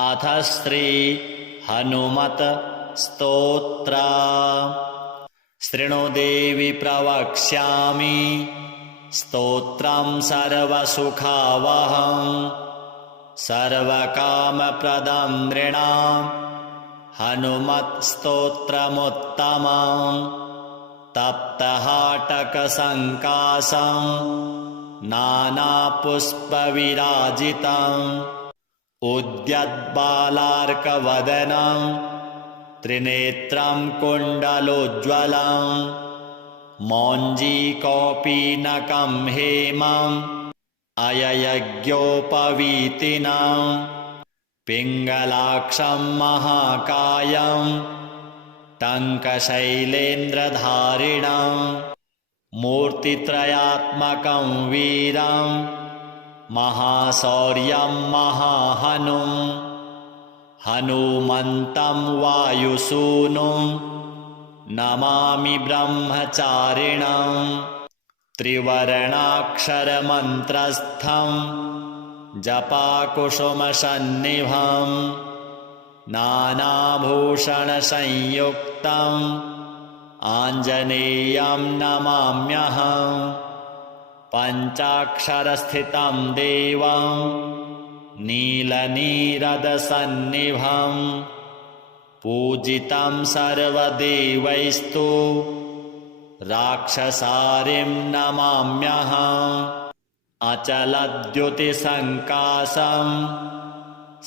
अथ श्री हनुमत स्तोत्र। शृणु देवि प्रवक्ष्यामि स्तोत्रं सर्वसुखावहं सर्वकामप्रदं नृणां हनुमत्स्तोत्रमुत्तमं तप्तहाटकसङ्कासं नानापुष्पविराजितम् उद्यद्बालार्कवदनं त्रिनेत्रं कुण्डलोज्ज्वलं मौञ्जीकौपीनकं हेमम् अययज्ञोपवीतिनं पिङ्गलाक्षं महाकायं टङ्कशैलेन्द्रधारिणं मूर्तित्रयात्मकं वीरं महाशौर्यं महाहनुं हनुमन्तं वायुसूनुं नमामि ब्रह्मचारिणं त्रिवर्णाक्षरमन्त्रस्थं जपाकुसुमसन्निभं नानाभूषणसंयुक्तम् आञ्जनेयं नमाम्यहम् पञ्चाक्षरस्थितं देवं नीलनीरदसन्निभं पूजितं सर्वदेवैस्तु राक्षसारिं नमाम्यहम् अचलद्युतिसङ्कासं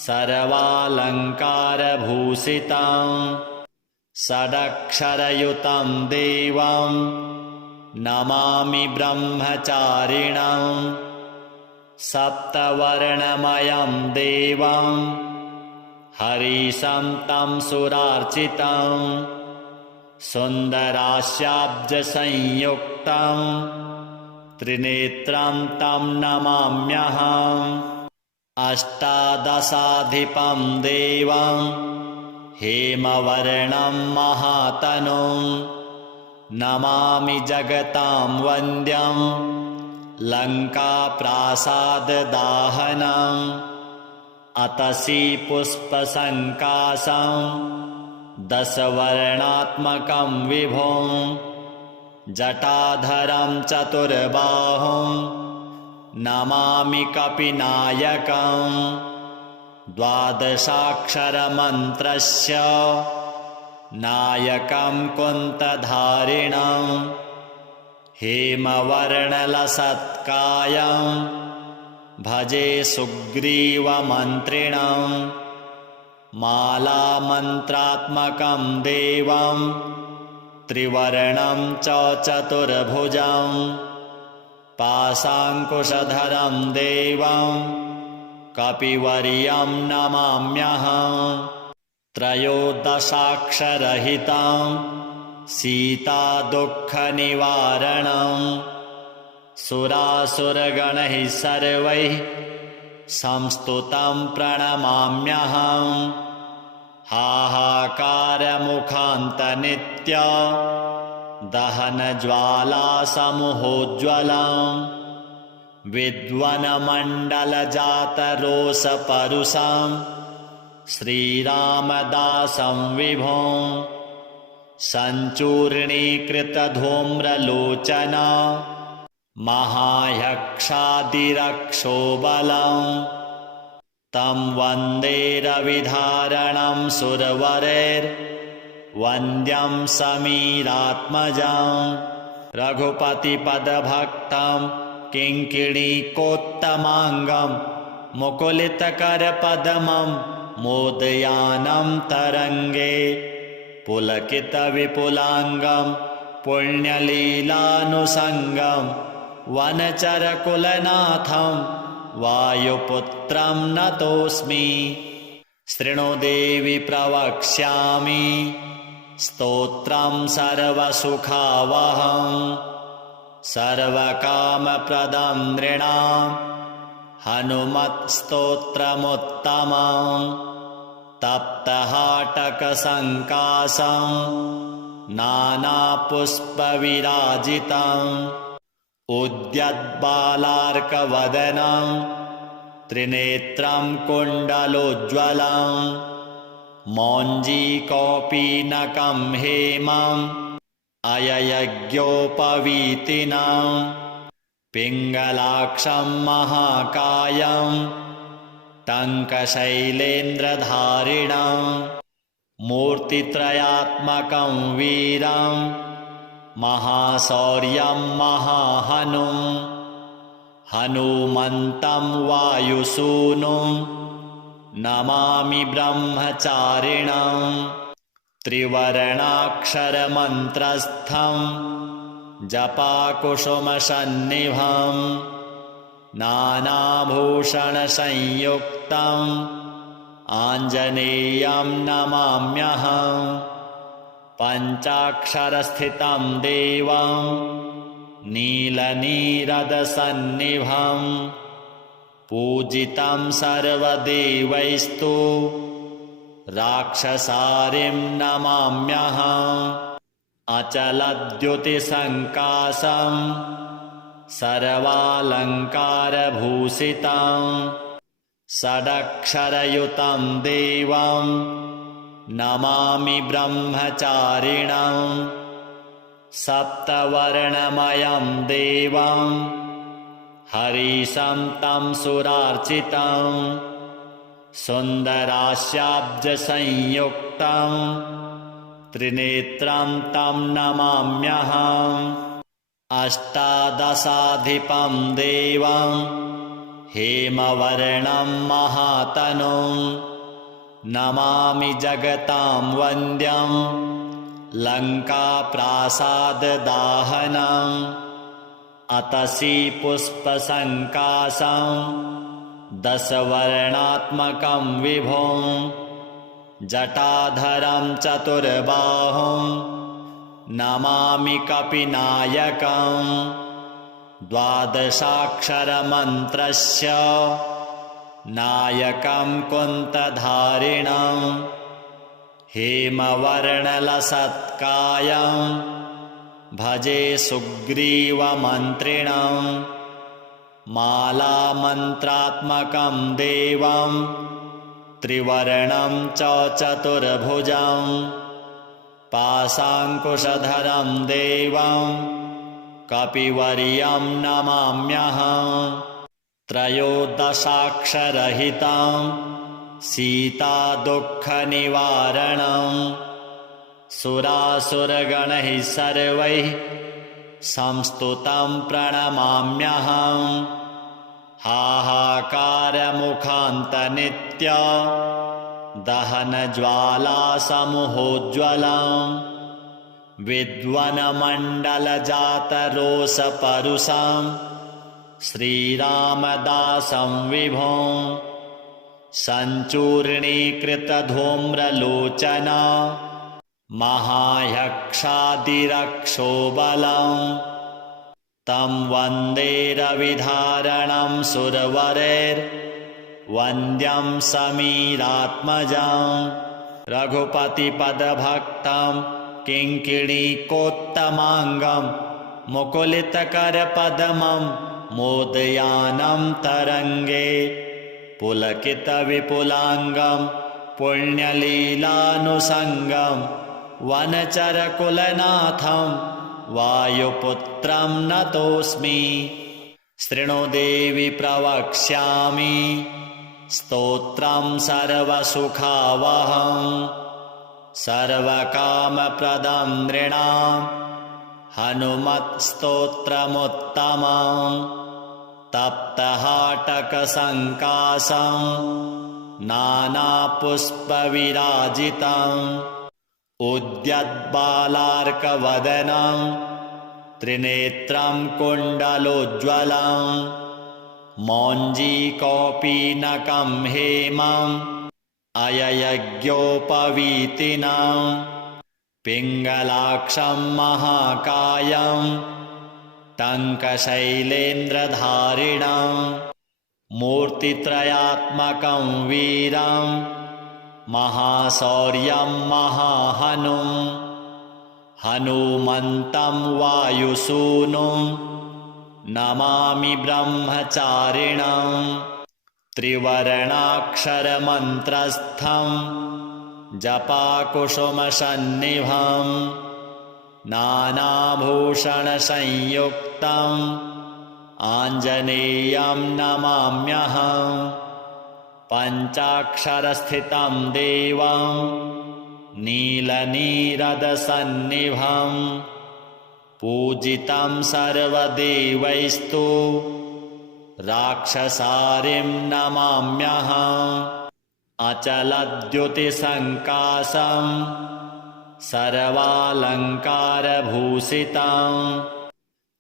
सर्वालङ्कारभूषितं षडक्षरयुतं देवं नमामि ब्रह्मचारिणं सप्तवर्णमयं देवं हरीशं तं सुरार्चितं सुन्दरास्याब्जसंयुक्तं त्रिनेत्रं तं नमाम्यहम् अष्टादशाधिपं देवं हेमवर्णं महातनुं नमामि जगतां वन्द्यं लङ्काप्रासाददाहनम् अतसी पुष्पसङ्कासं दशवर्णात्मकं विभुं जटाधरं चतुर्बाहुं नमामि कपिनायकं द्वादशाक्षरमन्त्रस्य नायकं कुन्तधारिणं हेमवर्णलसत्कायं भजे सुग्रीवमन्त्रिणं मालामन्त्रात्मकं देवं त्रिवर्णं च चतुर्भुजं पाशाङ्कुशधरं देवं कपिवर्यं नमाम्यहम् त्रयोदशाक्षरहितं सीतादुःखनिवारणं सुरासुरगणैः सर्वैः संस्तुतं प्रणमाम्यहम् हाहाकारमुखान्तनित्य दहनज्वालासमुहोज्ज्वलं विद्वनमण्डलजातरोषपरुषं श्रीरामदासं विभुं सञ्चूर्णीकृतधूम्रलोचन महायक्षादिरक्षोबलं तं वन्दे रविधारणं सुरवरैर्वन्द्यं समीरात्मजं रघुपतिपदभक्तं किङ्किणीकोत्तमाङ्गं मुकुलितकरपद्मं मोदयानं तरङ्गे पुलकितविपुलाङ्गं पुण्यलीलानुषङ्गं वनचरकुलनाथं वायुपुत्रं नतोऽस्मि। शृणु देवि प्रवक्ष्यामि स्तोत्रं सर्वसुखावहं सर्वकामप्रदं नृणां हनुमत्स्तोत्रमुत्तमं तप्तहाटकसङ्कासं नानापुष्पविराजितम् उद्यद्बालार्कवदनं त्रिनेत्रं कुण्डलोज्ज्वलं मौञ्जीकौपीनकं हेमम् अययज्ञोपवीतिनं पिङ्गलाक्षं महाकायं टङ्कशैलेन्द्रधारिणं मूर्तित्रयात्मकं वीरं महाशौर्यं महाहनुं हनुमन्तं वायुसूनुं नमामि ब्रह्मचारिणं त्रिवर्णाक्षरमन्त्रस्थं जपाकुसुमसन्निभं नानाभूषणसंयुक्तम् आञ्जनेयं नमाम्यहं पञ्चाक्षरस्थितं देवं नीलनीरदसन्निभं पूजितं सर्वदेवैस्तु राक्षसारिं नमाम्यहम् अचलद्युतिसङ्काशं सर्वालङ्कारभूषितं षडक्षरयुतं देवं नमामि ब्रह्मचारिणं सप्तवर्णमयं देवं हरीशं तं सुरार्चितं सुन्दरास्याब्जसंयुक्तं त्रिनेत्रं तं नमाम्यहम् अष्टादशाधिपं देवं हेमवर्णं महातनुं नमामि जगतां वन्द्यं लङ्काप्रासाददाहनम् अतसी पुष्पसङ्काशं दशवर्णात्मकं विभुं जटाधरं चतुर्बाहुं नमामि कपिनायकं द्वादशाक्षरमन्त्रस्य नायकं कुन्तधारिणं हेमवर्णलसत्कायं भजे सुग्रीवमन्त्रिणं मालामन्त्रात्मकं देवं त्रिवर्णं च चतुर्भुजं पाशाङ्कुशधरं देवं कपिवर्यं नमाम्यहं त्रयोदशाक्षरहितं सीतादुःखनिवारणं सुरासुरगणैः सर्वैः संस्तुतं प्रणमाम्यहं हाहाकारमुखान्तनित्य दहनज्वालासमुहोज्ज्वलं विद्वनमण्डलजातरोषपरुषं श्रीरामदासं विभुं सञ्चूर्णीकृतधूम्रलोचना महायक्षादिरक्षोबलं तं वन्दे रविधारणं सुरवरैर्वन्द्यं समीरात्मजं रघुपतिपदभक्तं किङ्किणीकोत्तमाङ्गं मुकुलितकरपद्मं मोदयानं तरङ्गे पुलकितविपुलाङ्गं पुण्यलीलानुषङ्गं वनचरकुलनाथं वायुपुत्रं नतोऽस्मि शृणु देवि प्रवक्ष्यामि स्तोत्रं सर्वसुखावहं सर्वकामप्रदं नृणां हनुमत्स्तोत्रमुत्तमं तप्तहाटकसङ्काशं नानापुष्पविराजितम् उद्यद्बालार्कवदनं त्रिनेत्रं कुण्डलोज्ज्वलं मौञ्जीकौपीनकं हेमम् अययज्ञोपवीतिनं पिङ्गलाक्षं महाकायं टङ्कशैलेन्द्रधारिणं मूर्तित्रयात्मकं वीरं महाशौर्यं महाहनुं हनुमन्तं वायुसूनुं नमामि ब्रह्मचारिणं त्रिवर्णाक्षरमन्त्रस्थं जपाकुसुमसन्निभं नानाभूषणसंयुक्तम् आञ्जनेयं नमाम्यहं पञ्चाक्षरस्थितं देवं नीलनीरदसन्निभं पूजितं सर्वदेवैस्तु राक्षसारिं नमाम्यहम् अचलद्युतिसङ्काशं सर्वालङ्कारभूषितं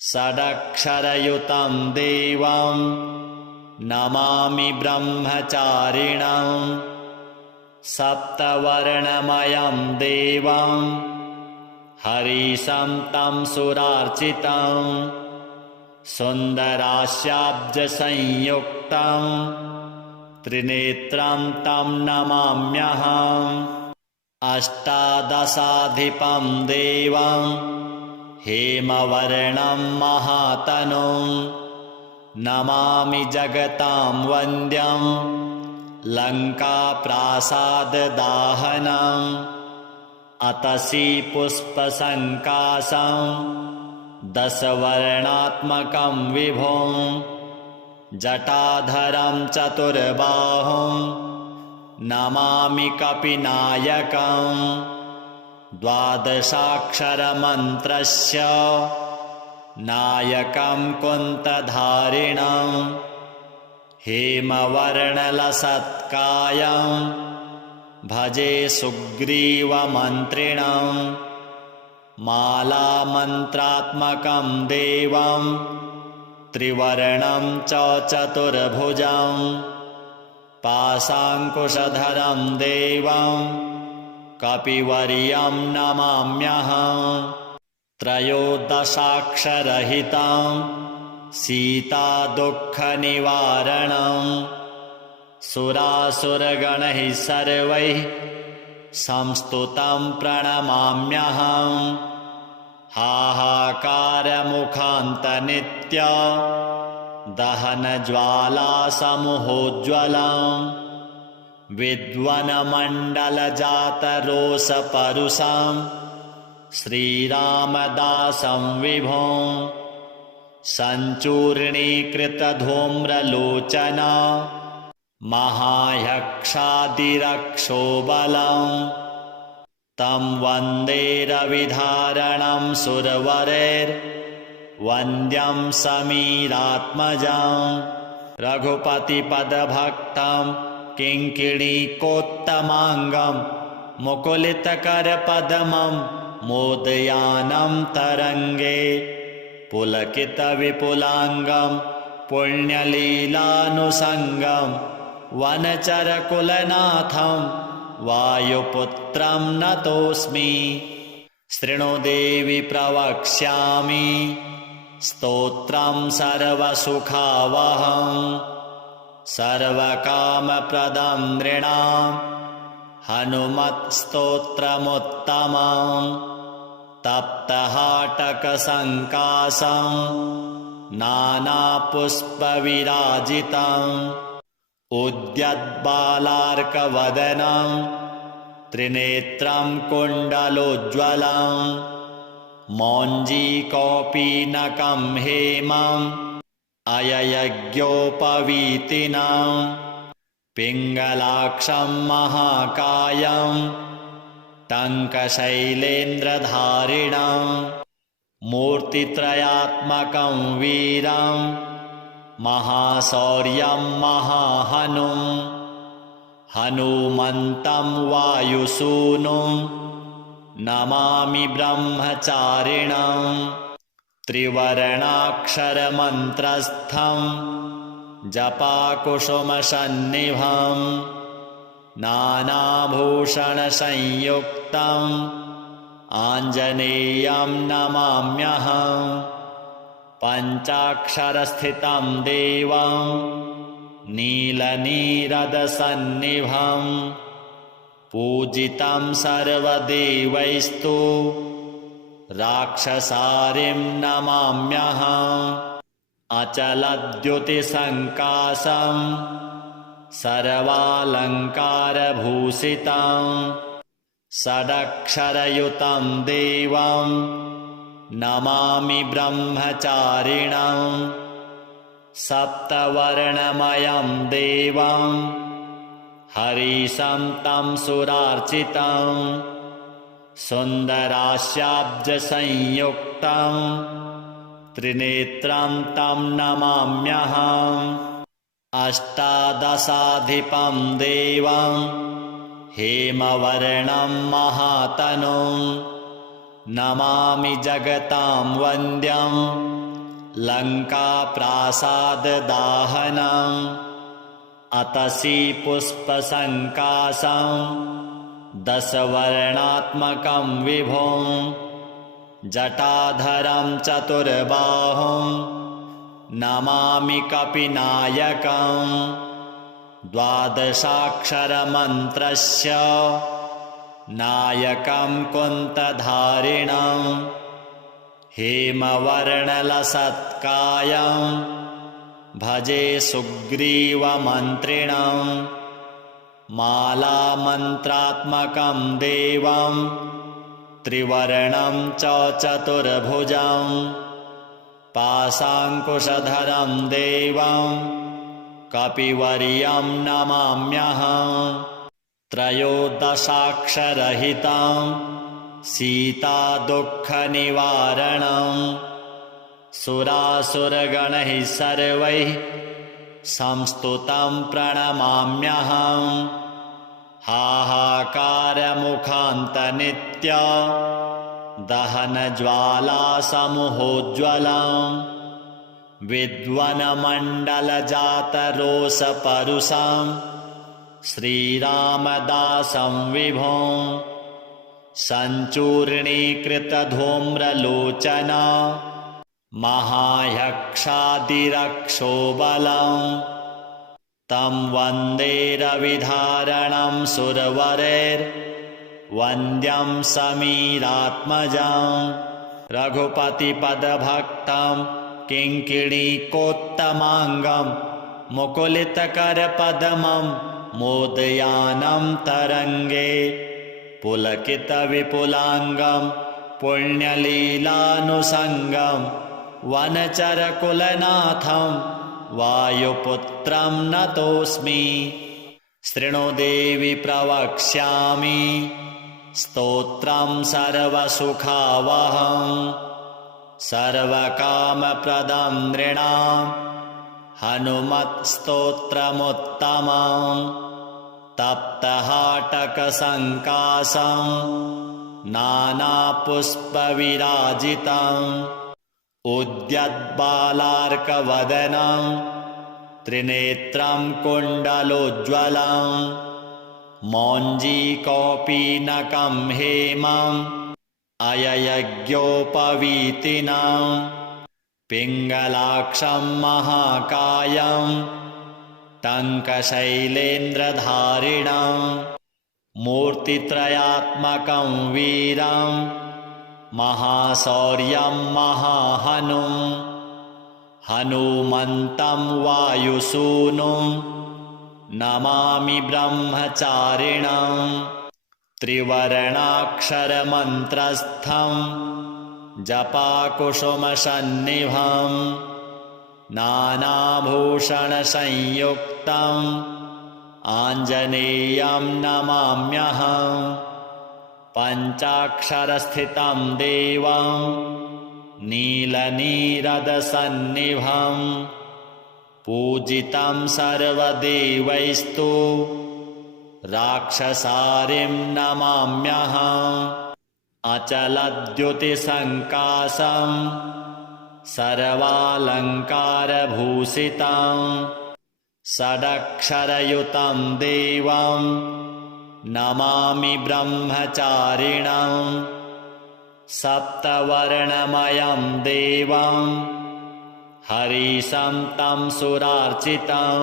षडक्षरयुतं देवं नमामि ब्रह्मचारिणं सप्तवर्णमयं देवं हरीशं तं सुरार्चितं सुन्दरास्याब्जसंयुक्तं त्रिनेत्रं तं नमाम्यहम् अष्टादशाधिपं देवं हेमवर्णं महातनुं नमामि जगतां वन्द्यं लङ्काप्रासाददाहनम् अतसी पुष्पसङ्काशं दशवर्णात्मकं विभुं जटाधरं चतुर्बाहुं नमामि कपिनायकं द्वादशाक्षरमन्त्रस्य नायकं कुन्तधारिणं हेमवर्णलसत्कायं भजे सुग्रीवमन्त्रिणं मालामन्त्रात्मकं देवं त्रिवर्णं च चतुर्भुजं पाशाङ्कुशधरं देवं कपिवर्यं नमाम्यहं त्रयोदशाक्षरहितं सीतादुःखनिवारणं सुरासुरगणैः सर्वैः संस्तुतं प्रणमाम्यहं हाहाकारमुखान्तनित्य दहनज्वालासमुहोज्ज्वलं विद्वनमण्डलजातरोषपरुषं श्रीरामदासं विभुं सञ्चूर्णीकृतधूम्रलोचना महायक्षादिरक्षोबलं तं वन्दे रविधारणं सुरवरैर्वन्द्यं समीरात्मजं रघुपतिपदभक्तं किङ्किणीकोत्तमाङ्गं मुकुलितकरपद्मं मोदयानं तरङ्गे पुलकितविपुलाङ्गं पुण्यलीलानुषङ्गं वनचरकुलनाथं वायुपुत्रं नतोऽस्मि शृणु देवि प्रवक्ष्यामि स्तोत्रं सर्वसुखावहं सर्वकामप्रदं नृणां हनुमत्स्तोत्रमुत्तमं तप्तहाटकसङ्काशं नानापुष्पविराजितम् उद्यद्बालार्कवदनं त्रिनेत्रं कुण्डलोज्ज्वलं मौञ्जीकौपीनकं हेमम् अययज्ञोपवीतिनं पिङ्गलाक्षं महाकायं टङ्कशैलेन्द्रधारिणं मूर्तित्रयात्मकं वीरं महाशौर्यं महाहनुं हनुमन्तं वायुसूनुं नमामि ब्रह्मचारिणं त्रिवर्णाक्षरमन्त्रस्थं जपाकुसुमसन्निभं नानाभूषणसंयुक्तम् आञ्जनेयं नमाम्यहं पञ्चाक्षरस्थितं देवं नीलनीरदसन्निभं पूजितं सर्वदेवैस्तु राक्षसारिं नमाम्यहम् अचलद्युतिसङ्काशं सर्वालङ्कारभूषितं षडक्षरयुतं देवं नमामि ब्रह्मचारिणं सप्तवर्णमयं देवं हरीशं तं सुरार्चितं सुन्दरास्याब्जसंयुक्तं त्रिनेत्रं तं नमाम्यहम् अष्टादशाधिपं देवं हेमवर्णं महातनुं नमामि जगतां वन्द्यं लङ्काप्रासाददाहनम् अतसी पुष्पसङ्काशं दशवर्णात्मकं विभुं जटाधरं चतुर्बाहुं नमामि कपिनायकं द्वादशाक्षरमन्त्रस्य नायकं कुन्तधारिणं हेमवर्णलसत्कायं भजे सुग्रीवमन्त्रिणं मालामन्त्रात्मकं देवं त्रिवर्णं च चतुर्भुजं पाशाङ्कुशधरं देवं कपिवर्यं नमाम्यहम् त्रयोदशाक्षरहितं सीतादुःखनिवारणं सुरासुरगणैः सर्वैः संस्तुतं प्रणमाम्यहम् हाहाकारमुखान्तनित्य दहनज्वालासमुहोज्ज्वलं विद्वनमण्डलजातरोषपरुषं श्रीरामदासं विभुं सञ्चूर्णीकृतधूम्रलोचना महायक्षादिरक्षोबलं तं वन्दे रविधारणं सुरवरैर्वन्द्यं समीरात्मजं रघुपतिपदभक्तं किङ्किणीकोत्तमाङ्गं मुकुलितकरपद्मं मोदयानं तरङ्गे पुलकितविपुलाङ्गं पुण्यलीलानुषङ्गं वनचरकुलनाथं वायुपुत्रं नतोऽस्मि शृणु देवि प्रवक्ष्यामि स्तोत्रं सर्वसुखावहं सर्वकामप्रदं नृणां हनुमत्स्तोत्रमुत्तमं तप्तहाटकसङ्काशं नानापुष्पविराजितम् उद्यद्बालार्कवदनं त्रिनेत्रं कुण्डलोज्ज्वलं मौञ्जीकौपीनकं हेमम् अययज्ञोपवीतिनं पिङ्गलाक्षं महाकायं टङ्कशैलेन्द्रधारिणं मूर्तित्रयात्मकं वीरं महाशौर्यं महाहनुं हनुमन्तं वायुसूनुं नमामि ब्रह्मचारिणं त्रिवर्णाक्षरमन्त्रस्थं जपाकुसुमसन्निभं नानाभूषणसंयुक्तम् आञ्जनेयं नमाम्यहम् पञ्चाक्षरस्थितं देवं नीलनीरदसन्निभं पूजितं सर्वदेवैस्तु राक्षसारिं नमाम्यहम् अचलद्युतिसङ्काशं सर्वालङ्कारभूषितं षडक्षरयुतं देवं नमामि ब्रह्मचारिणं सप्तवर्णमयं देवं हरीशं तं सुरार्चितं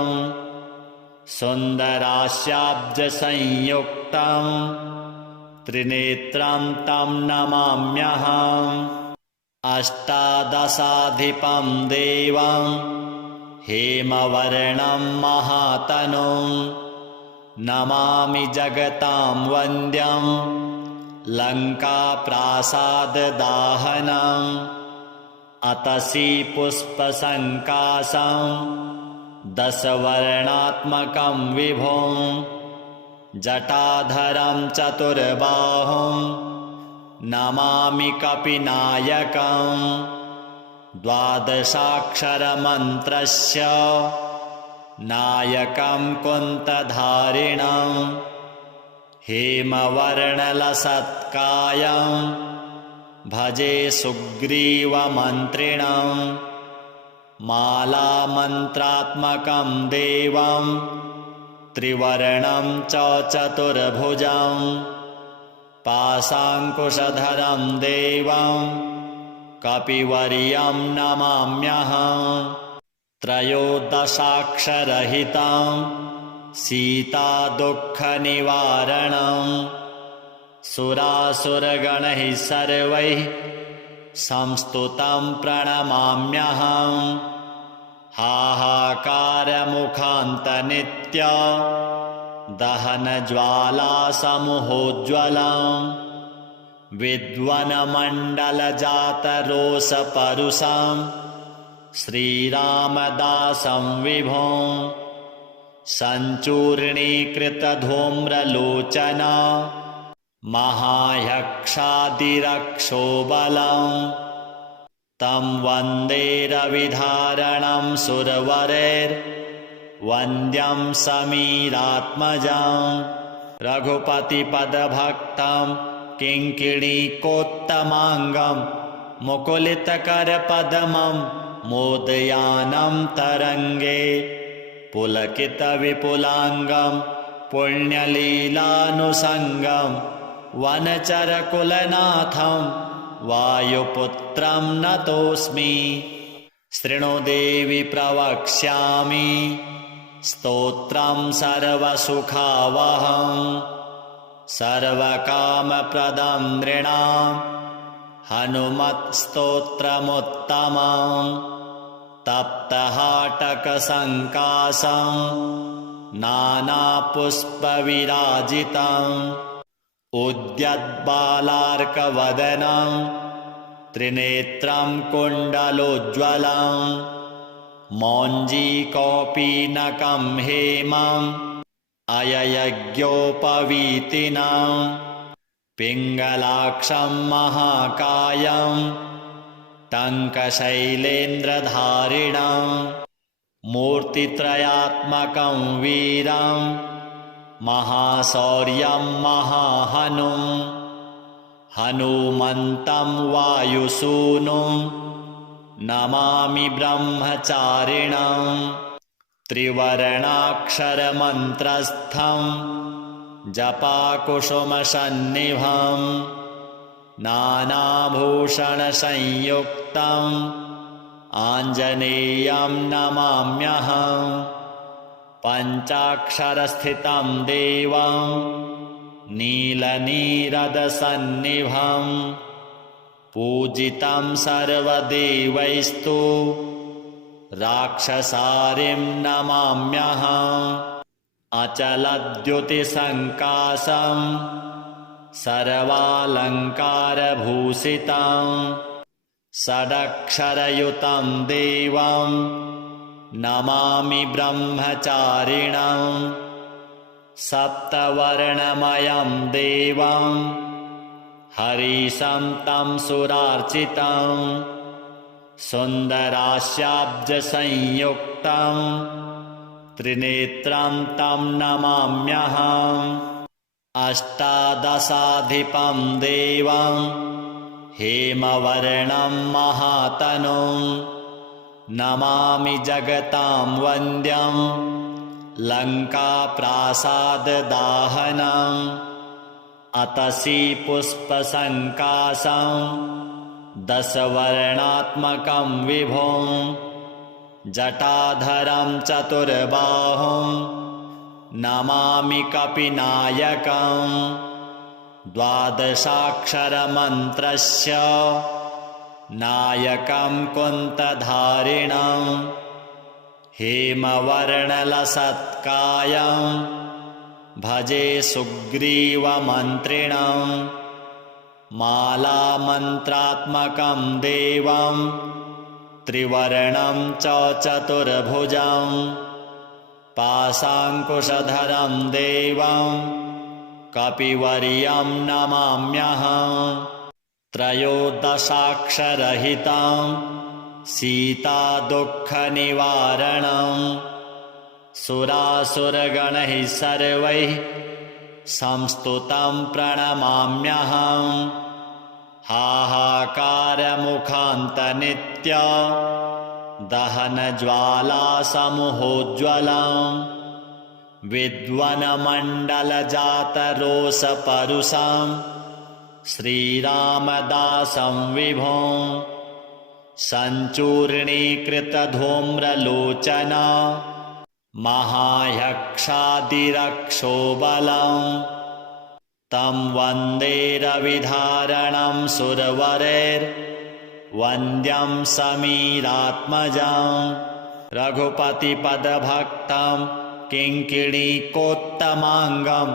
सुन्दरास्याब्जसंयुक्तं त्रिनेत्रं तं नमाम्यहम् अष्टादशाधिपं देवं हेमवर्णं महातनुं नमामि जगतां वन्द्यं लङ्काप्रासाददाहनम् अतसी पुष्पसङ्कासं दशवर्णात्मकं विभुं जटाधरं चतुर्बाहुं नमामि कपिनायकं द्वादशाक्षरमन्त्रस्य नायकं कुन्तधारिणं हेमवर्णलसत्कायं भजे सुग्रीवमन्त्रिणं मालामन्त्रात्मकं देवं त्रिवर्णं च चतुर्भुजं पाशाङ्कुशधरं देवं कपिवर्यं नमाम्यहं त्रयोदशाक्षरहितं सीतादुःखनिवारणं सुरासुरगणैः सर्वैः संस्तुतं प्रणमाम्यहं हाहाकारमुखान्तनित्य दहनज्वालासमुहोज्ज्वलं विद्वनमण्डलजातरोषपरुषं श्रीरामदासं विभुं सञ्चूर्णीकृतधूम्रलोचना महायक्षादिरक्षोबलं तं वन्दे रविधारणं सुरवरैर्वन्द्यं समीरात्मजं रघुपतिपदभक्तं किङ्किणीकोत्तमाङ्गं मुकुलितकरपद्मं मोदयानं तरङ्गे पुलकितविपुलाङ्गं पुण्यलीलानुषङ्गं वनचरकुलनाथं वायुपुत्रं नतोऽस्मि शृणु देवि प्रवक्ष्यामि स्तोत्रं सर्वसुखावहं सर्वकामप्रदं नृणां हनुमत्स्तोत्रमुत्तमं तप्तहाटकसङ्कासं नानापुष्पविराजितम् उद्यद्बालार्कवदनं त्रिनेत्रं कुण्डलोज्ज्वलं मौञ्जीकौपीनकं हेमम् अययज्ञोपवीतिनं पिङ्गलाक्षं महाकायं टङ्कशैलेन्द्रधारिणं मूर्तित्रयात्मकं वीरं महाशौर्यं महाहनुं हनुमन्तं वायुसूनुं नमामि ब्रह्मचारिणं त्रिवर्णाक्षरमन्त्रस्थं जपाकुसुमसन्निभं नानाभूषणसंयुक्तम् आञ्जनेयं नमाम्यहं पञ्चाक्षरस्थितं देवं नीलनीरदसन्निभं पूजितं सर्वदेवैस्तु राक्षसारिं नमाम्यहम् अचलद्युतिसङ्कासं सर्वालङ्कारभूषितं षडक्षरयुतं देवं नमामि ब्रह्मचारिणं सप्तवर्णमयं देवं हरीशं तं सुरार्चितं सुन्दरास्याब्जसंयुक्तं त्रिनेत्रं तं नमाम्यहम् अष्टादशाधिपं देवं हेमवर्णं महातनुं नमामि जगतां वन्द्यं लङ्काप्रासाददाहनम् अतसी पुष्पसङ्कासं दशवर्णात्मकं विभुं जटाधरं चतुर्बाहुं नमामि कपिनायकं द्वादशाक्षरमन्त्रस्य नायकं कुन्तधारिणं हेमवर्णलसत्कायं भजे सुग्रीवमन्त्रिणं मालामन्त्रात्मकं देवं त्रिवर्णं च चतुर्भुजं पाशाङ्कुशधरं देवं कपिवर्यं नमाम्यहम् त्रयोदशाक्षरहितं सीतादुःखनिवारणं सुरासुरगणैः सर्वैः संस्तुतं प्रणमाम्यहम् हाहाकारमुखान्तनित्य दहनज्वालासमुहोज्ज्वलं विद्वनमण्डलजातरोषपरुषं श्रीरामदासं विभुं सञ्चूर्णीकृतधूम्रलोचन महायक्षादिरक्षोबलं तं वन्दे रविधारणं सुरवरैर्वन्द्यं समीरात्मजं रघुपतिपदभक्तं किङ्किणीकोत्तमाङ्गं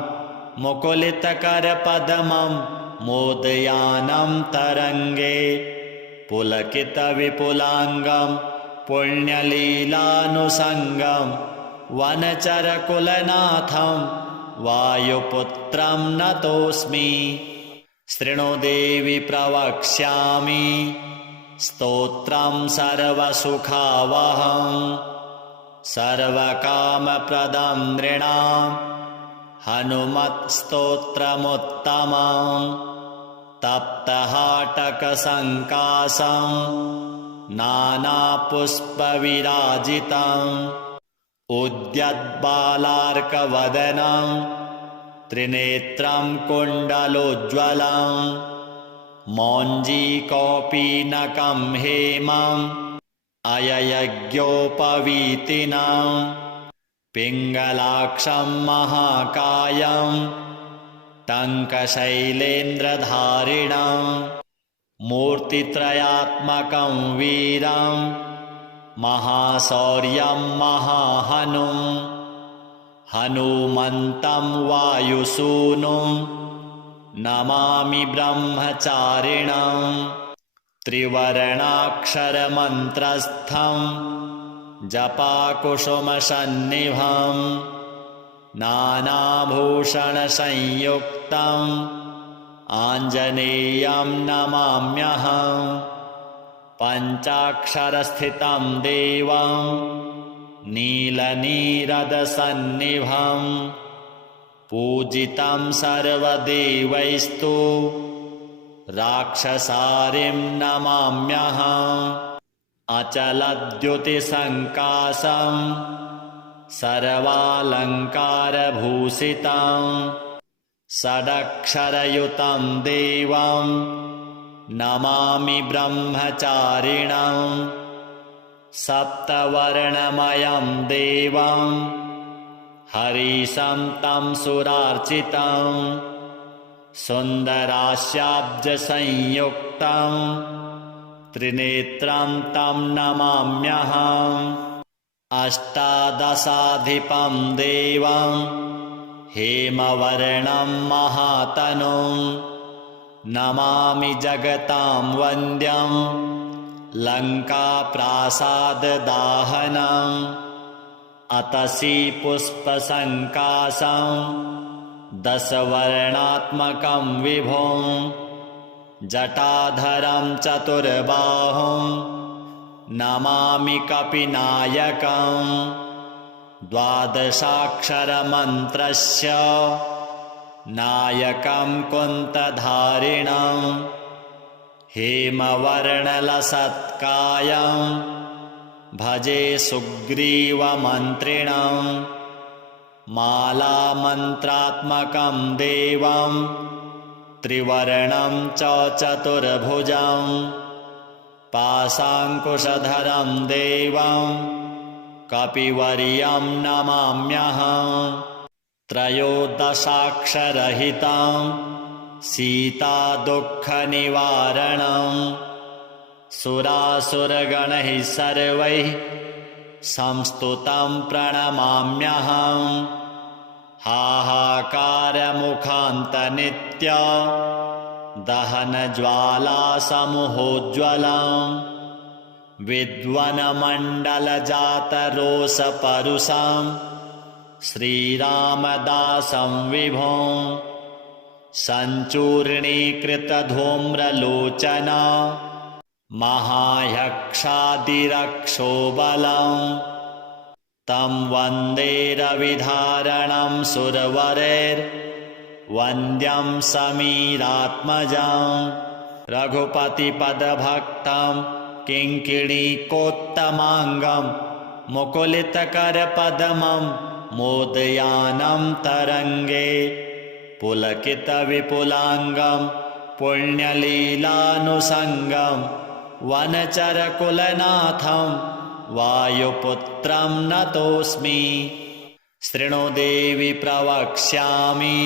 मुकुलितकरपद्मं मोदयानं तरङ्गे पुलकितविपुलाङ्गं पुण्यलीलानुषङ्गं वनचरकुलनाथं वायुपुत्रं नतोऽस्मि शृणु देवि प्रवक्ष्यामि स्तोत्रं सर्वसुखावहं सर्वकामप्रदं नृणां हनुमत्स्तोत्रमुत्तमं तप्तहाटकसङ्काशं नानापुष्पविराजितम् उद्यद्बालार्कवदनं त्रिनेत्रं कुण्डलोज्ज्वलं मौञ्जीकौपीनकं हेमम् अययज्ञोपवीतिनं पिङ्गलाक्षं महाकायं टङ्कशैलेन्द्रधारिणं मूर्तित्रयात्मकं वीरं महाशौर्यं महाहनुं हनुमन्तं वायुसूनुं नमामि ब्रह्मचारिणं त्रिवर्णाक्षरमन्त्रस्थं जपाकुसुमसन्निभं नानाभूषणसंयुक्तम् आञ्जनेयं नमाम्यहम् पञ्चाक्षरस्थितं देवं नीलनीरदसन्निभं पूजितं सर्वदेवैस्तु राक्षसारिं नमाम्यहम् अचलद्युतिसङ्काशं सर्वालङ्कारभूषितं षडक्षरयुतं देवं नमामि ब्रह्मचारिणं सप्तवर्णमयं देवं हरीशं तं सुरार्चितं सुन्दरास्याब्जसंयुक्तं त्रिनेत्रं तं नमाम्यहम् अष्टादशाधिपं देवं हेमवर्णं महातनुं नमामि जगतां वन्द्यं लङ्काप्रासाददाहनम् अतसी पुष्पसङ्काशं दशवर्णात्मकं विभुं जटाधरं चतुर्बाहुं नमामि कपिनायकं द्वादशाक्षरमन्त्रस्य नायकं कुन्तधारिणं हेमवर्णलसत्कायं भजे सुग्रीवमन्त्रिणं मालामन्त्रात्मकं देवं त्रिवर्णं च चतुर्भुजं पाशाङ्कुशधरं देवं कपिवर्यं नमाम्यहम् त्रयोदशाक्षरहितं सीतादुःखनिवारणं सुरासुरगणैः सर्वैः संस्तुतं प्रणमाम्यहं हाहाकारमुखान्तनित्य दहनज्वालासमुहोज्ज्वलं विद्वनमण्डलजातरोषपरुषं श्रीरामदासं विभुं सञ्चूर्णीकृतधूम्रलोचना महायक्षादिरक्षोबलं तं वन्दे रविधारणं सुरवरेर्वन्द्यं समीरात्मजं रघुपतिपदभक्तं किङ्किणीकोत्तमाङ्गं मुकुलितकरपद्मं मोदयानं तरङ्गे पुलकितविपुलाङ्गं पुण्यलीलानुसङ्गं वनचरकुलनाथं वायुपुत्रं नतोऽस्मि। शृणु देवि प्रवक्ष्यामि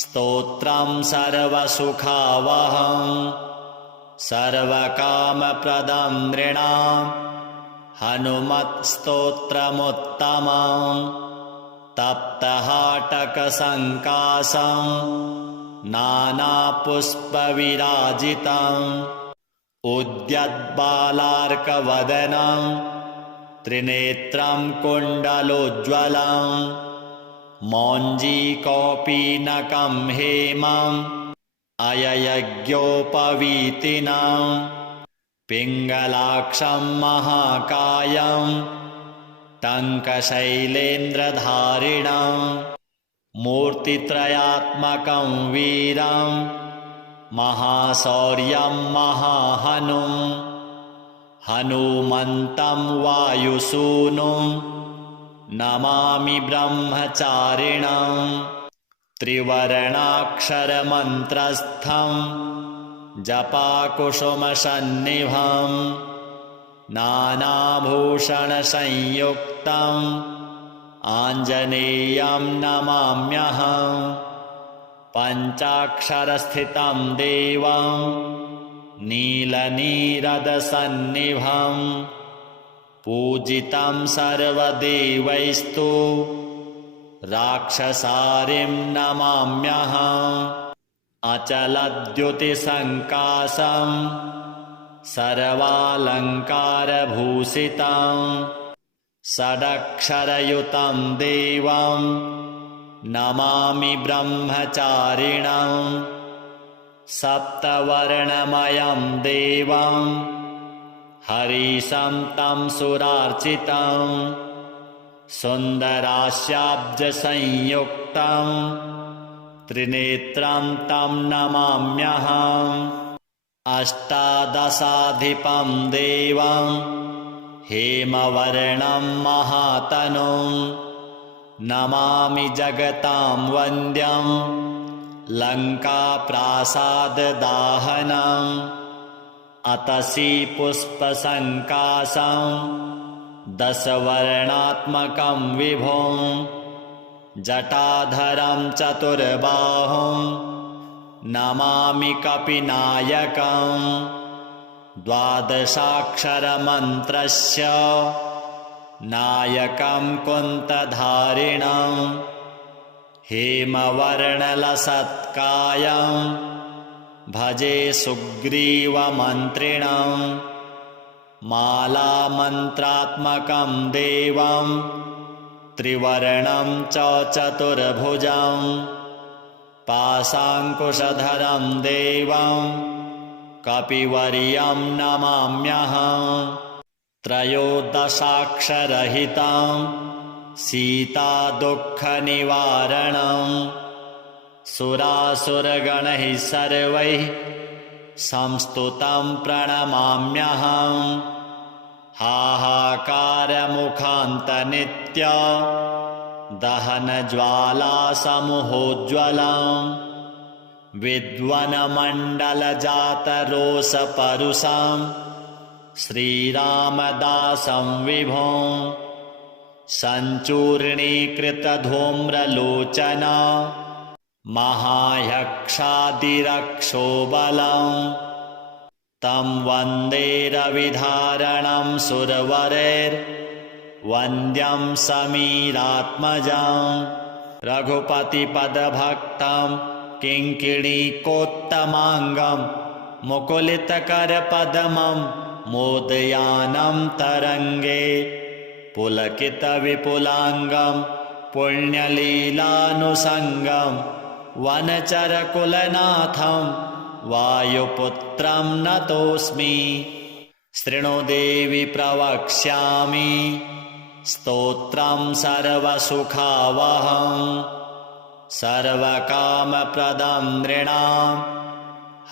स्तोत्रं सर्वसुखावहं सर्वकामप्रदं नृणां हनुमत्स्तोत्रमुत्तमं तप्तहाटकसङ्कासं नानापुष्पविराजितम् उद्यद्बालार्कवदनं त्रिनेत्रं कुण्डलोज्ज्वलं मौञ्जीकौपीनकं हेमम् अययज्ञोपवीतिनं पिङ्गलाक्षं महाकायं टङ्कशैलेन्द्रधारिणं मूर्तित्रयात्मकं वीरं महाशौर्यं महाहनुं हनुमन्तं वायुसूनुं नमामि ब्रह्मचारिणं त्रिवर्णाक्षरमन्त्रस्थं जपाकुसुमसन्निभं नानाभूषणसंयुक्तम् आञ्जनेयं नमाम्यहं पञ्चाक्षरस्थितं देवं नीलनीरदसन्निभं पूजितं सर्वदेवैस्तु राक्षसारिं नमाम्यहम् अचलद्युतिसङ्कासं सर्वालङ्कारभूषितं षडक्षरयुतं देवं नमामि ब्रह्मचारिणं सप्तवर्णमयं देवं हरीशं तं सुरार्चितं सुन्दरास्याब्जसंयुक्तं त्रिनेत्रं तं नमाम्यहम् अष्टादशाधिपं देवं हेमवर्णं महातनुं नमामि जगतां वन्द्यं लङ्काप्रासाददाहनम् अतसी पुष्पसङ्कासं दशवर्णात्मकं विभुं जटाधरं चतुर्बाहुं नमामि कपिनायकं द्वादशाक्षरमन्त्रस्य नायकं कुन्तधारिणं हेमवर्णलसत्कायं भजे सुग्रीवमन्त्रिणं मालामन्त्रात्मकं देवं त्रिवर्णं च चतुर्भुजं पाशाङ्कुशधरं देवं कपिवर्यं नमाम्यहं त्रयोदशाक्षरहितं सीतादुःखनिवारणं सुरासुरगणैः सर्वैः संस्तुतं प्रणमाम्यहं हाहाकारमुखान्तनित्य दहनज्वालासमुहोज्ज्वलं विद्वनमण्डलजातरोषपरुषं श्रीरामदासं विभुं सञ्चूर्णीकृतधूम्रलोचना महायक्षादिरक्षोबलं तं वन्दे रविधारणं सुरवरेर्वन्द्यं वन्द्यं समीरात्मजं रघुपतिपदभक्तं किङ्किणीकोत्तमाङ्गं मुकुलितकरपद्मं मोदयानं तरङ्गे पुलकितविपुलाङ्गं पुण्यलीलानुसङ्गं वनचरकुलनाथं वायुपुत्रं नतोऽस्मि। शृणु देवि प्रवक्ष्यामि स्तोत्रं सर्वसुखावहं सर्वकामप्रदं नृणां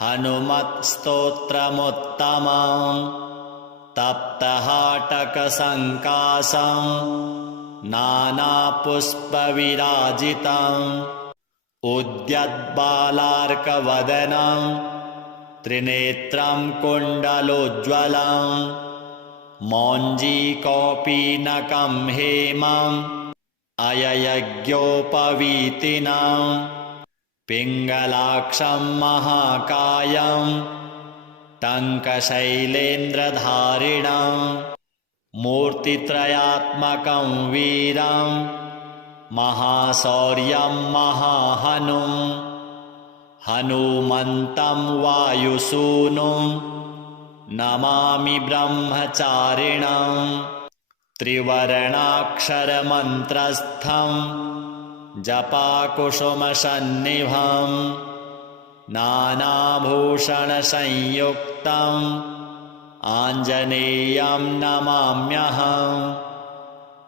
हनुमत्स्तोत्रमुत्तमं तप्तहाटकसङ्कासं नानापुष्पविराजितम् उद्यद्बालार्कवदनं त्रिनेत्रं कुण्डलोज्ज्वलं मौञ्जीकौपीनकं हेमम् अययज्ञोपवीतिनं पिङ्गलाक्षं महाकायं टङ्कशैलेन्द्रधारिणं मूर्तित्रयात्मकं वीरं महाशौर्यं महाहनुं हनुमन्तं वायुसूनुं नमामि ब्रह्मचारिणं त्रिवर्णाक्षरमन्त्रस्थं जपाकुसुमसन्निभं नानाभूषणसंयुक्तम् आञ्जनेयं नमाम्यहं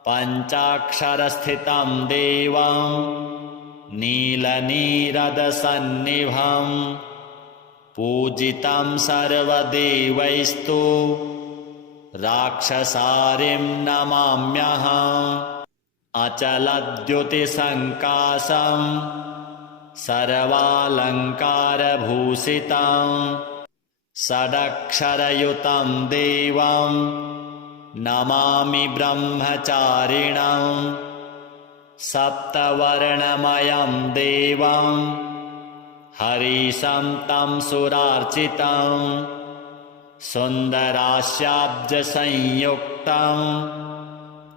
पञ्चाक्षरस्थितं देवं नीलनीरदसन्निभं पूजितं सर्वदेवैस्तु राक्षसारिं नमाम्यहम् अचलद्युतिसङ्कासं सर्वालङ्कारभूषितं षडक्षरयुतं देवं नमामि ब्रह्मचारिणं सप्तवर्णमयं देवं हरीशं तं सुरार्चितं सुन्दरास्याब्जसंयुक्तं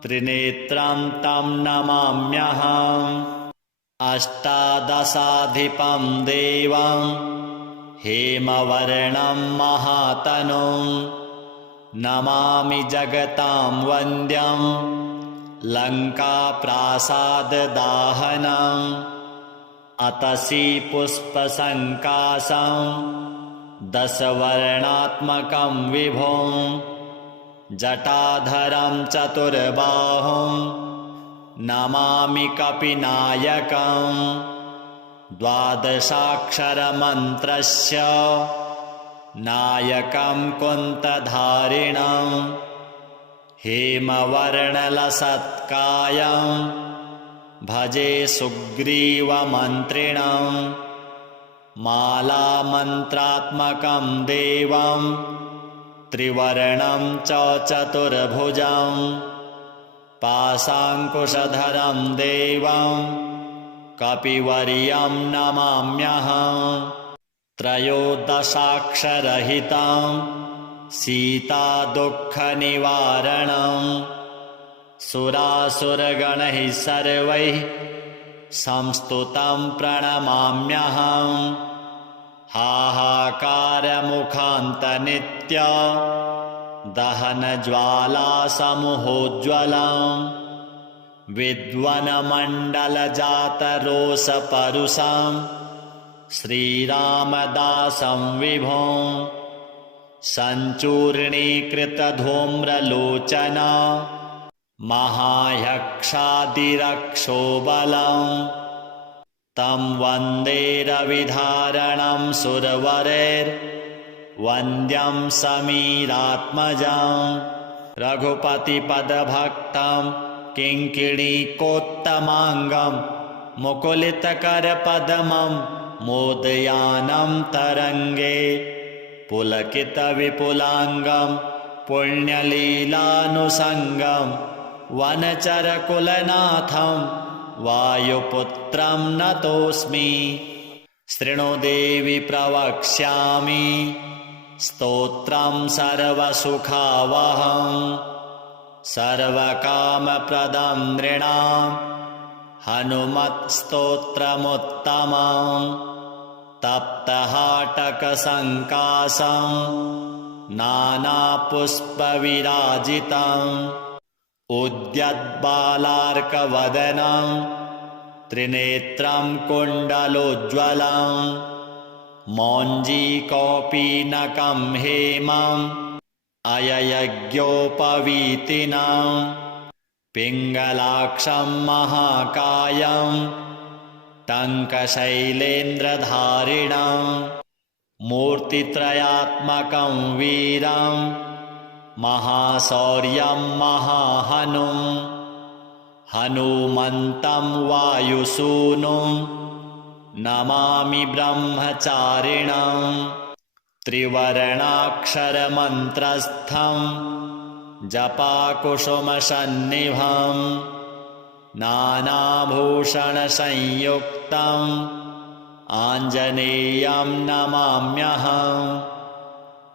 त्रिनेत्रं तं नमाम्यहम् अष्टादशाधिपं देवं हेमवर्णं महातनुं नमामि जगतां वन्द्यं लङ्काप्रासाददाहनम् अतसी पुष्पसङ्कासं दशवर्णात्मकं विभुं जटाधरं चतुर्बाहुं नमामि कपिनायकं द्वादशाक्षरमन्त्रस्य नायकं कुन्तधारिणं हेमवर्णलसत्कायं भजे सुग्रीवमन्त्रिणं मालामन्त्रात्मकं देवं त्रिवर्णं च चतुर्भुजं पाशाङ्कुशधरं देवं कपिवर्यं नमाम्यहम् त्रयोदशाक्षरहितं सीतादुःखनिवारणं सुरासुरगणैः सर्वैः संस्तुतं प्रणमाम्यहम् हाहाकारमुखान्तनित्य दहनज्वालासमुहोज्ज्वलं विद्वनमण्डलजातरोषपरुषं श्रीरामदासं विभुं सञ्चूर्णीकृतधूम्रलोचना महायक्षादिरक्षोबलं तं वन्दे रविधारणं सुरवरैर्वन्द्यं समीरात्मजं रघुपतिपदभक्तं किङ्किणीकोत्तमाङ्गं मुकुलितकरपद्मं मोदयानं तरङ्गे पुलकितविपुलाङ्गं पुण्यलीलानुसङ्गं वनचरकुलनाथं वायुपुत्रं नतोऽस्मि। शृणु देवि प्रवक्ष्यामि स्तोत्रं सर्वसुखावहं सर्वकामप्रदं नृणां हनुमत्स्तोत्रमुत्तमं तप्तहाटकसङ्कासं नानापुष्पविराजितम् उद्यद्बालार्कवदनं त्रिनेत्रं कुण्डलोज्ज्वलं मौञ्जीकौपीनकं हेमम् अययज्ञोपवीतिनं पिङ्गलाक्षं महाकायं टङ्कशैलेन्द्रधारिणं मूर्तित्रयात्मकं वीरं महाशौर्यं महाहनुं हनुमन्तं वायुसूनुं नमामि ब्रह्मचारिणं त्रिवर्णाक्षरमन्त्रस्थं जपाकुसुमसन्निभं नानाभूषणसंयुक्तम् आञ्जनेयं नमाम्यहं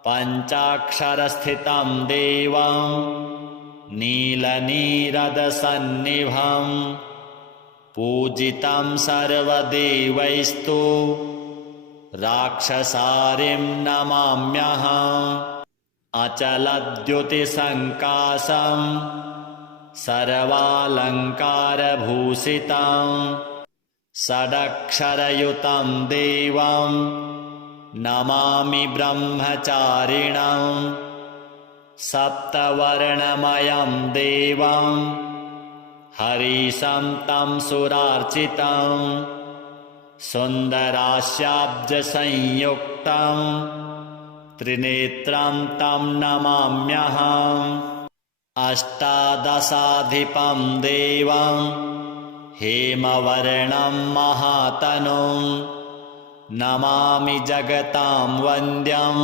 पञ्चाक्षरस्थितं देवं नीलनीरदसन्निभं पूजितं सर्वदेवैस्तु राक्षसारिं नमाम्यहम् अचलद्युतिसङ्कासं सर्वालङ्कारभूषितं षडक्षरयुतं देवं नमामि ब्रह्मचारिणं सप्तवर्णमयं देवं हरीशं तं सुरार्चितं सुन्दरास्याब्जसंयुक्तं त्रिनेत्रं तं नमाम्यहम् अष्टादशाधिपं देवं हेमवर्णं महातनुं नमामि जगतां वन्द्यं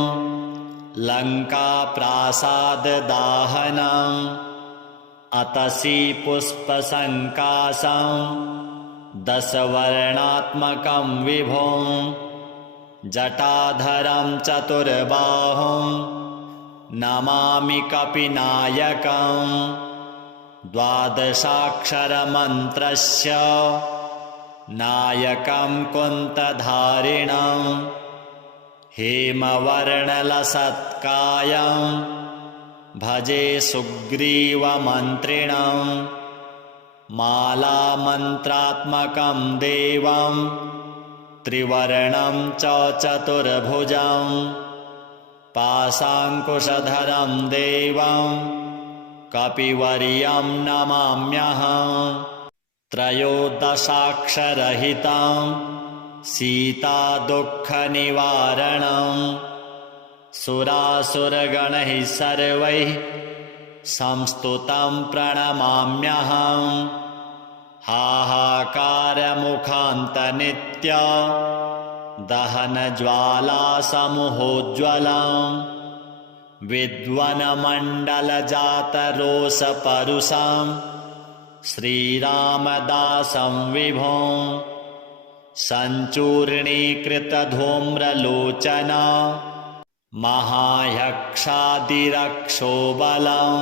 लङ्काप्रासाददाहनम् अतसी पुष्पसङ्कासं दशवर्णात्मकं विभुं जटाधरं चतुर्बाहुं नमामि कपिनायकं द्वादशाक्षरमन्त्रस्य नायकं कुन्तधारिणं हेमवर्णलसत्कायं भजे सुग्रीवमन्त्रिणं मालामन्त्रात्मकं देवं त्रिवर्णं च चतुर्भुजं पाशाङ्कुशधरं देवं कपिवर्यं नमाम्यहम् त्रयोदशाक्षरहितं सीतादुःखनिवारणं सुरासुरगणैः सर्वैः संस्तुतं प्रणमाम्यहम् हाहाकारमुखान्तनित्य दहनज्वालासमुहोज्ज्वलं विद्वनमण्डलजातरोषपरुषं श्रीरामदासं विभुं सञ्चूर्णीकृतधूम्रलोचना महायक्षादिरक्षोबलं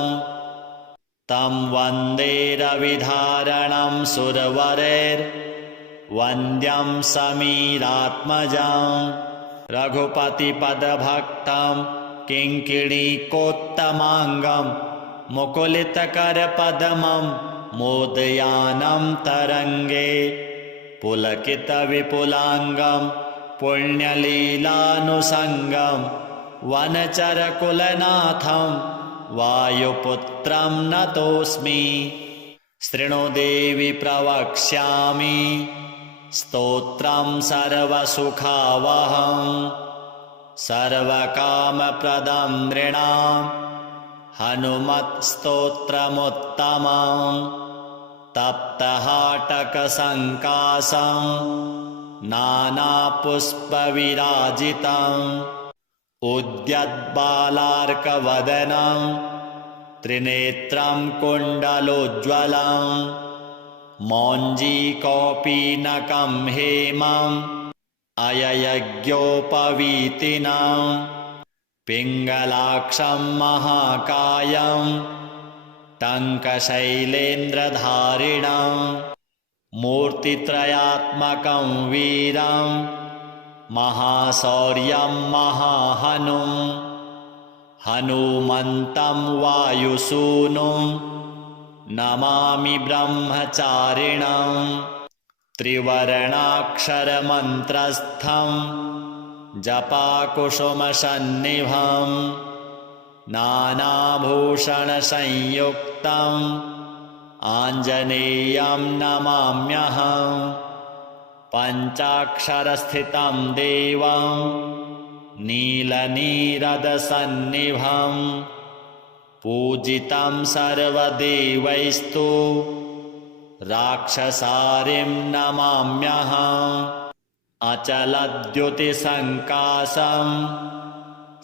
तं वन्दे रविधारणं सुरवरैर्वन्द्यं समीरात्मजं रघुपतिपदभक्तं किङ्किणीकोत्तमाङ्गं मुकुलितकरपद्मं मोदयानं तरङ्गे पुलकितविपुलाङ्गं पुण्यलीलानुषङ्गं वनचरकुलनाथं वायुपुत्रं नतोऽस्मि शृणुदेवि प्रवक्ष्यामि स्तोत्रं सर्वसुखावहं सर्वकामप्रदं नृणां हनुमत्स्तोत्रमुत्तमं तप्तहाटकसङ्कासं नानापुष्पविराजितम् उद्यद्बालार्कवदनं त्रिनेत्रं कुण्डलोज्ज्वलं मौञ्जीकौपीनकं हेमम् अययज्ञोपवीतिनं पिङ्गलाक्षं महाकायं टङ्कशैलेन्द्रधारिणं मूर्तित्रयात्मकं वीरं महाशौर्यं महाहनुं हनुमन्तं वायुसूनुं नमामि ब्रह्मचारिणं त्रिवर्णाक्षरमन्त्रस्थं जपाकुसुमसन्निभं नानाभूषणसंयुक्तम् आञ्जनेयं नमाम्यहं पञ्चाक्षरस्थितं देवं नीलनीरदसन्निभं पूजितं सर्वदेवैस्तु राक्षसारिं नमाम्यहम् अचलद्युतिसङ्काशं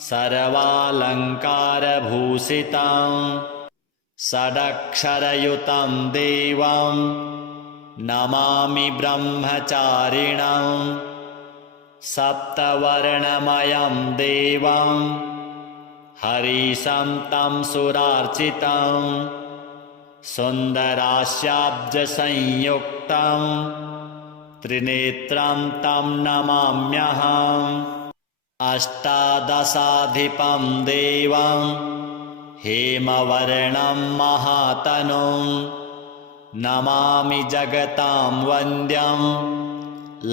सर्वालङ्कारभूषितं षडक्षरयुतं देवं नमामि ब्रह्मचारिणं सप्तवर्णमयं देवं हरीशं तं सुरार्चितं सुन्दरास्याब्जसंयुक्तं त्रिनेत्रं तं नमाम्यहम् अष्टादशाधिपं देवं हेमवर्णं महातनुं नमामि जगतां वन्द्यं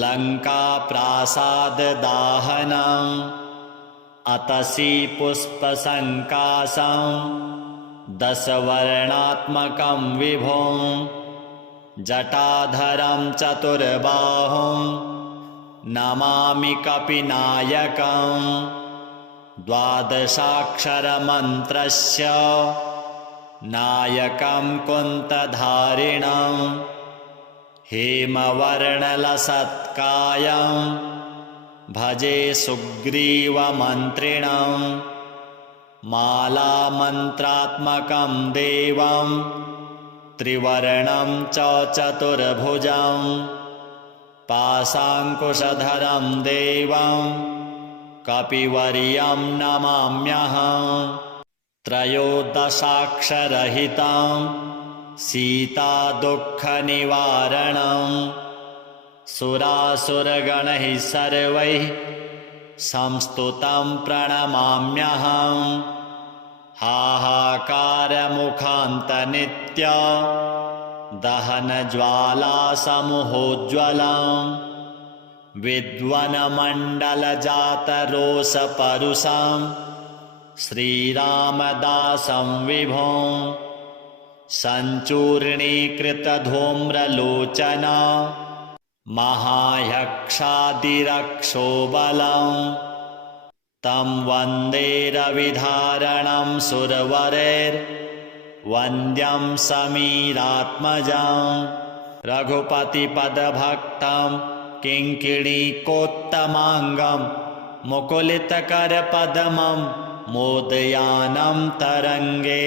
लङ्काप्रासाददाहनम् अतसी पुष्पसङ्काशं दशवर्णात्मकं विभुं जटाधरं चतुर्बाहुं नमामि कपिनायकं द्वादशाक्षरमन्त्रस्य नायकं कुन्तधारिणं हेमवर्णलसत्कायं भजे सुग्रीवमन्त्रिणं मालामन्त्रात्मकं देवं त्रिवर्णं च चतुर्भुजं पाशाङ्कुशधरं देवं कपिवर्यं नमाम्यहं त्रयोदशाक्षरहितं सीतादुःखनिवारणं सुरासुरगणैः सर्वैः संस्तुतं प्रणमाम्यहं हाहाकारमुखान्तनित्य दहनज्वालासमुहोज्ज्वलं विद्वनमण्डलजातरोषपरुषं श्रीरामदासं विभुं सञ्चूर्णीकृतधूम्रलोचना महायक्षादिरक्षोबलं तं वन्दे रविधारणं सुरवरैर्वन्द्यं समीरात्मजं रघुपतिपदभक्तं किङ्किणीकोत्तमाङ्गं मुकुलितकरपद्मं मोदयानं तरङ्गे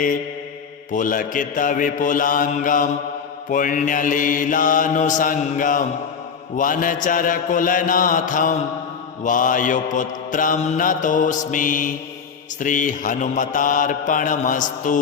पुलकितविपुलाङ्गं पुण्यलीलानुसङ्गं वनचरकुलनाथं वायुपुत्रं नतोऽस्मि श्रीहनुमतार्पणमस्तु।